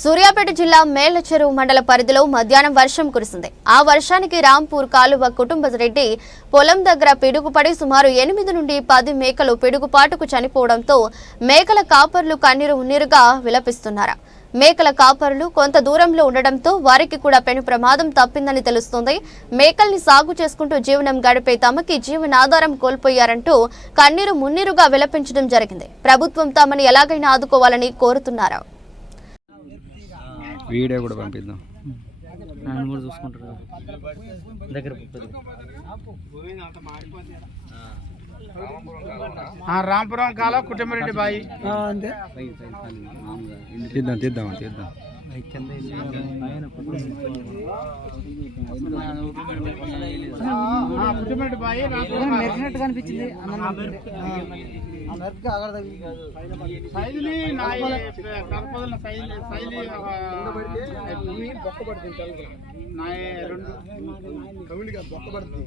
సూర్యాపేట జిల్లా మేళ్ళచెరువు మండల పరిధిలో మధ్యాహ్నం వర్షం కురిసింది. ఆ వర్షానికి రాంపూర్ కాలువ కుటుంబ రెడ్డి పొలం దగ్గర పిడుగుపడి సుమారు ఎనిమిది నుండి పది మేకలు పిడుగుపాటుకు చనిపోవడంతో మేకల కాపర్లు కన్నీరు ఉన్నీరుగా విలపిస్తున్నారు. మేకల కాపరులు కొంత దూరంలో ఉండడంతో వారికి కూడా పెను ప్రమాదం తప్పిందని తెలుస్తోంది. మేకల్ని సాగు చేసుకుంటూ జీవనం గడిపే తమకి జీవనాధారం కోల్పోయారంటూ కన్నీరు మున్నీరుగా విలపించడం జరిగింది. ప్రభుత్వం తమని ఎలాగైనా ఆదుకోవాలని కోరుతున్నారు. వీడియో కూడా పంపిద్దాం. నన్ను కూడా చూసుకుంటారు. దగ్గర రాంపురం కాలం కుటుంబరెడ్డి బాయి. తీద్దాం తీద్దాం తీద్దాం. మెరిసినట్టు కనిపించింది సైజుని నా కరపదల సైజు సైజు భూమి బొక్క పడుతుంది నా రెండు. కమిడిగా బొక్క పడుతుంది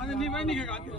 అన్ని ఏడు షార్జీలు